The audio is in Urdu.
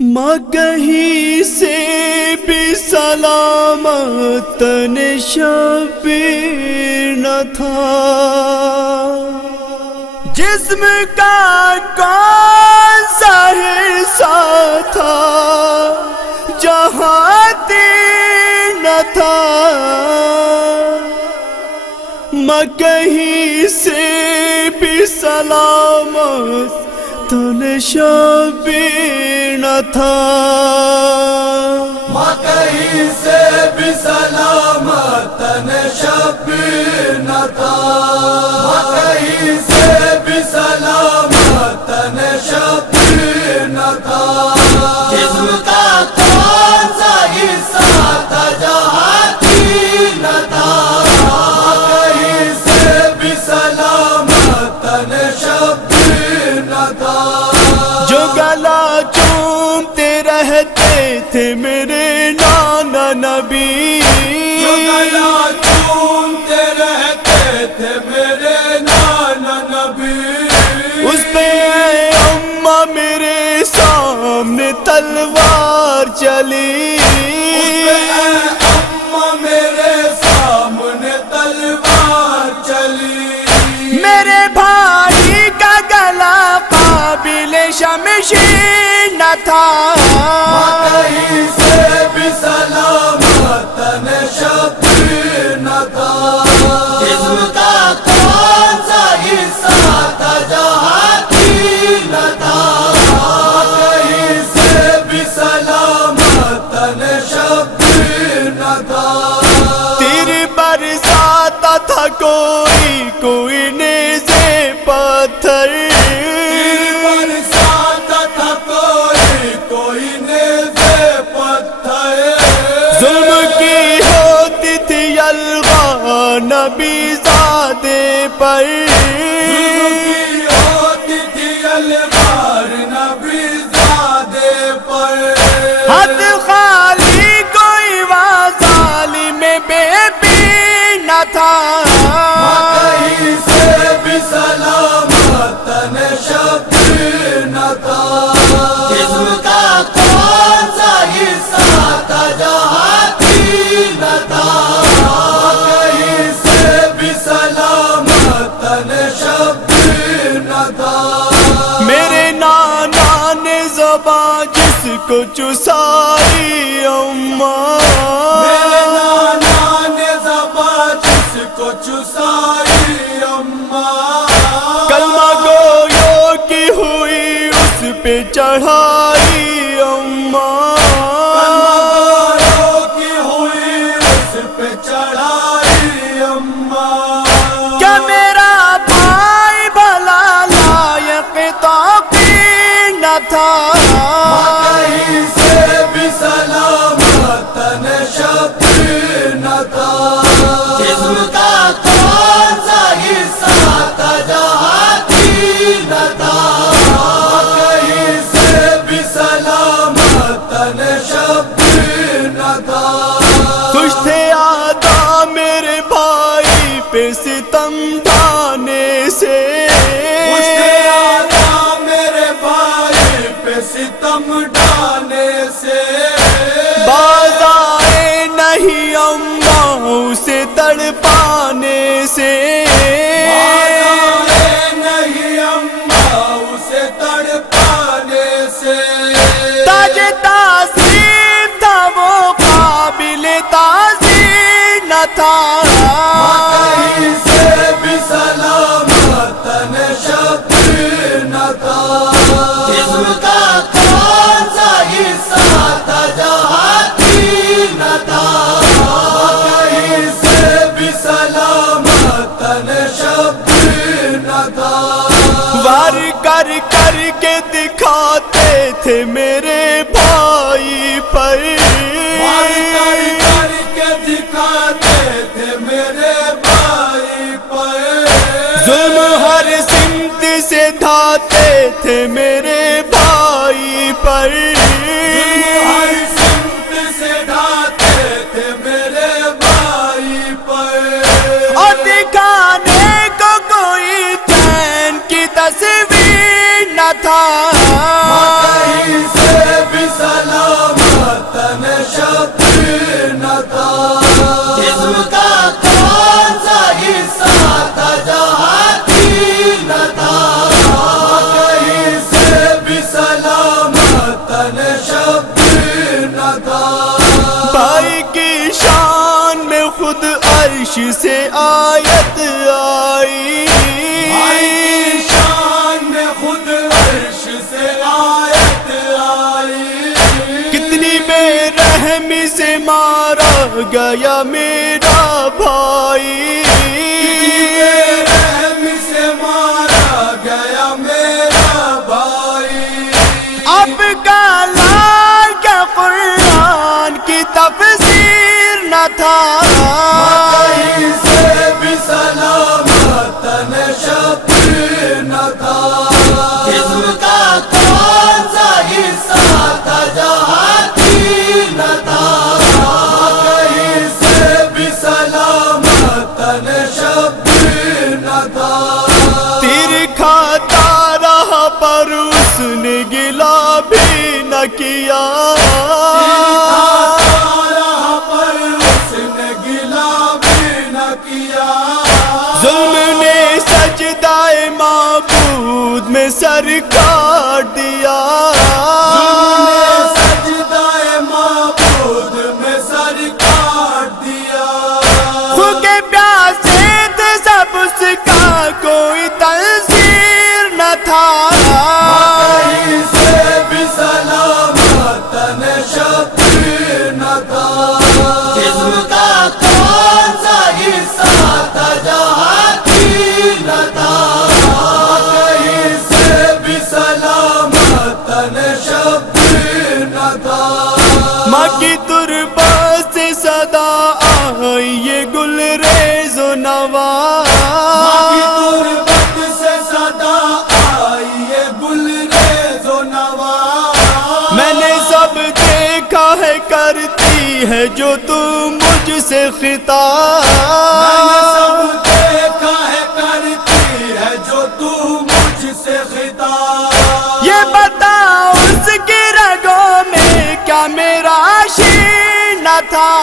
ماں کہیں سے بھی سلامت شبیر نہ تھا، جسم کا کون سا حصہ تھا جہاں تیر نہ تھا، ماں کہیں سے بھی سلامت شبیر نہ تھا، ماں کہیں سے بھی سلامت شبیر نہ تھا، ماں کہیں سے بھی سلامت شبیر نہ تھا، جسم کا کون سا حصہ تھا جہاں تیر نہ تھا، ماں کہیں سے بھی سلامت شبیر نہ تھا، جو گلا چومتے رہتے تھے میرے نانا نبی، جو گلا چومتے رہتے تھے میرے نانا نبی، اس پہ اے اماں میرے سامنے تلوار چلی، اس پہ اے اماں میرے سامنے تلوار چلی، میرے بھائی کا گلا قابل شمشیر نہ تھا، ماں کہیں سے بھی سلامت شبیر نہ تھا، جسم کا کون سا حصہ تھا جہاں تیر نہ تھا، ماں کہیں سے بھی سلامت شبیر نہ تھا، تیر برساتا تھا کوئی نیزے پتھر، برساتا تھا کوئی نیزے پتھر، ظلم کی ہوتی تھی الغا نبی زادے پر، ہوتی تھی الغار نبی زادے پر، حد خالی کوئی ظالم بے پیر نہ تھا، ماں کہیں سے بھی سلامت شبیر نہ تھا، جسم کا کون سا حصہ تھا جہاں تیر نہ تھا، ماں کہیں سے بھی سلامت شبیر نہ تھا، میرے نانا نے زبان جس کو چسائی اماں، میرے نانا نے زبان جس کو چسائی اماں، کلمہ گویوں کی ہوئی اس پہ چڑھائی اماں، کلمہ کی ہوئی اس پہ چڑھائی اماں، کیا میرا بھائی بھلا لائق توقیر نہ تھا، ماں کہیں سے بھی سلامت شبیر نہ تھا، جسم کا کون سا حصہ تھا جہاں تیر نہ تھا، ماں کہیں سے بھی سلامت شبیر نہ تھا، خوش تھے آدھا میرے بھائی پہ ستم ڈھانے سے، خوش تھے آقا میرے بھائی پہ ستم ڈالنے سے، باز آئے نہیں اماں اسے تڑپانے سے، آئے نہیں اماں اسے تڑپانے سے، تاج تعظیم تھا وہ قابل تعظیم نہ تھا، ماں کہیں سے بھی سلامت شبیر نہ تھا، جسم کا کون سا حصہ تھا جہاں تیر نہ تھا، ماں کہیں سے بھی سلامت شبیر نہ تھا، وار کر کر کے دکھاتے تھے میرے بھائی پر، وار کر کر کے دکھاتے تھے میرے بھائی پر، ظلم ہر سمت سے ڈھاتے تھے میرے بھائی پر، ہر سمت سے ڈھاتے تھے میرے بھائی پر، اور دکھانے کو کوئی چین کی تصویر نہ تھا، ماں کہیں سے بھی سے مارا گیا میرا بھائی، رحم سے مارا گیا میرا بھائی، اب کالا کیا قرآن کی تفسیر نہ تھا، کہیں سے بھی سلامت تن شبیر نہ تھا، جسم کا کون سا حصہ تھا جہاں تیر نہ تھا، کہیں سے بھی سلامت تن شبیر نہ تھا، تیر کھاتا رہا پر اس نے گلا بھی نہ کیا، پر اس نے گلا بھی نہ کیا، ظلم نے سجدہ معبود میں سر کاٹ دیا، سجدہ معبود میں سر کاٹ دیا، بھوکے پیاسے تھے سب اس کا کوئی تنصیر نہ تھا، کہیں سے بھی سلامت تن شبیر نہ تھا، جسم کا کون سا حصہ تھا جہاں تیر نہ تھا، کہیں سے بھی سلامت تن شبیر نہ تھا، ماں کی تربت سے صدا آئی یہ گل ریز و نوا، غربت سے صدا آئی یہ گل ریز و نوا، میں نے سب دیکھا ہے کرتی ہے جو تم مجھ سے خطاب، میں نے سب دیکھا ہے کرتی ہے جو تو مجھ سے خطاب، یہ بتا اس کی رگوں میں کیا میرا شیر نہ تھا،